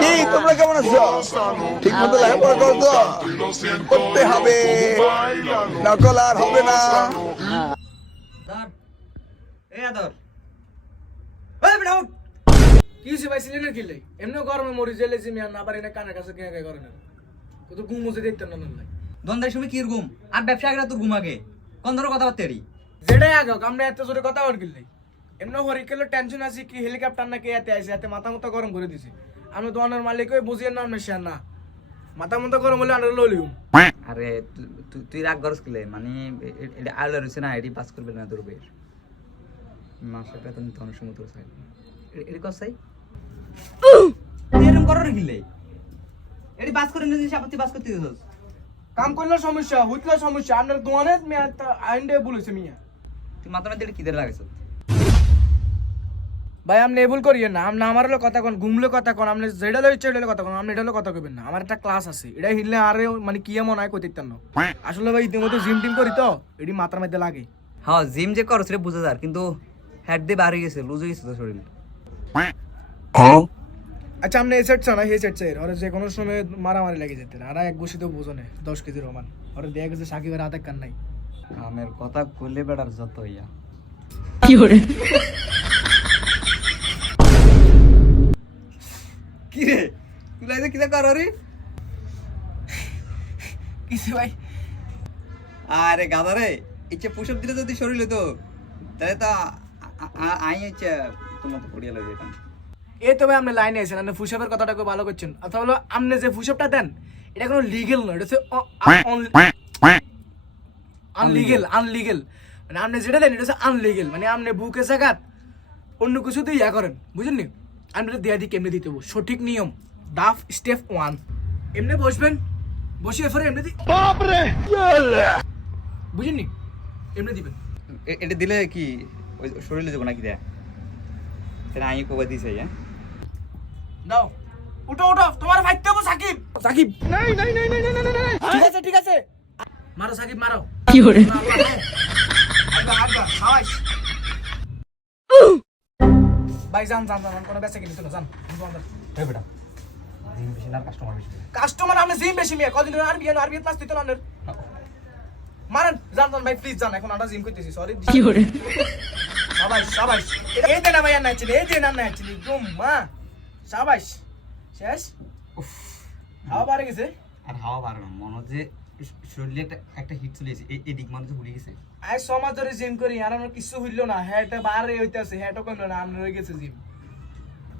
কি তোমরা কেমন আছো? ঠিক মতো লেখাপড়া করো তো? করতে হবে, নকল আর হবে না। কি হয়েছে ভাই সিলিন্ডার কিনলে এমনি গরমে মরি জেলেছি মিয়া না পারি না কানের কাছে কে কে করে না তো ঘুম মুছে দেখতেন না না দ্বন্দ্বের সময় কি ঘুম আর ব্যবসা আগে তোর ঘুম আগে কোন ধরো কথা বার্তা যেটাই আগে হোক, আমরা এত জোরে কথা বল কিনলে এমনি হরিকেলের টেনশন আছে কি হেলিকপ্টার না কে এতে আইছে এতে মাথা মতো গরম করে দিছে। আমি দোকানের মালিক হয়ে বুঝিয়ে না মেশিয়ান না মাথা মতো গরম হলে আন্ডার লইলিম। আরে তুই রাগ করস কিলে মানে এটা আলো রইছে না এডি পাস করবে না তোর বের মাসে বেতন তো অনেক সময় তোর চাই এডি কস চাই তুই এরকম করো রে কিলে এডি পাস করে নিছিস আপত্তি পাস করতে দিছস কাম করলে সমস্যা হইতলে সমস্যা আন্ডার দোকানে মিয়া আইন্ডে বলেছে মিয়া। তুই মাথা মধ্যে কি দের লাগাইছ ভাই আপনি এবুল করিয়ে না আপনি আমার হলো কথা কোন ঘুমলে কথা কোন আপনি যেটা লই চেড়লে কথা কোন আপনি এটা হলো কথা কইবেন না। আমার একটা ক্লাস আছে এটা হিললে আরে মানে কি এমন হয় কইতেন না আসলে ভাই ইতিমধ্যে জিম টিম করি তো এডি মাথার মধ্যে লাগে। হ্যাঁ জিম যে করছ রে বুঝা যার কিন্তু হেড দিয়ে বার হয়ে গেছে লুজ হয়ে গেছে তো শরীর আচ্ছা আপনি এই সেট না এই সেট চাই আর যে কোনো সময় মারামারি লাগে যেতে আর এক বসিতে বুঝনে 10 কেজি রমান আর দেখা গেছে সাকিবের হাতে কান নাই কামের কথা কইলে বেড়ার যত হইয়া কি করে কি রে তুই লাইতে কিটা কর রে কিসে ভাই আরে গাদা রে ইচ্ছে পুশআপ দিলে যদি শরীর হতো তাহলে তো আই ইচ্ছে তোমার তো পড়িয়া লাগে যেতাম। এই তো ভাই আপনি লাইনে আছেন আপনি ফুশআপের কথাটা খুব ভালো করছেন অথবা হলো আপনি যে ফুশআপটা দেন এটা কোনো লিগ্যাল নয় এটা হচ্ছে আনলিগ্যাল মানে আপনি যেটা দেন এটা হচ্ছে আনলিগ্যাল মানে আপনি বুকে জায়গা অন্য কিছুতে ইয়া করেন বুঝলেন নি আপনি দেয়া দিই কেমনি দিতে হবে সঠিক নিয়ম ডাফ স্টেপ 1 এমনি বসবেন বসে এরপরে এমনি দি বুঝলেন নি এমনি দিবেন এটা দিলে কি ওই শরীরে যাবো নাকি দেয়া তাহলে আমি কবে দিছে হ্যাঁ দাও উঠো উঠো তোমার ফাইতে হবে সাকিব সাকিব নাই নাই নাই নাই নাই নাই ঠিক আছে মারো সাকিব মারো কি করে আগবা আগবা হাওয়াই ভাই জান জান জান কোন বেচে কিনি চলো জান এই বেটা জিম বেশি না কাস্টমার বেশি কাস্টমার আপনি জিম বেশি মিয়া কদিন আরবি ক্লাস দিতে না মারেন জান জান ভাই প্লিজ জান এখন আমরা জিম করতেছি সরি কি করে শাবাশ শাবাশ এই দেনা ভাই না চিনি এই দেনা না চিনি তুম মা শাবাশ শেষ হাওয়া বাড়ে গেছে আর হাওয়া বার না মনে হচ্ছে শরীরে একটা হিট চলে এসেছে এই দিক মানুষ ভুলে গেছে আজ সমাজ ধরে জিম করি আর আমার কিছু হইলো না হ্যাঁ এটা বারে হইতাছে হ্যাঁ এটা কইলো না আমরা হয়ে গেছে জিম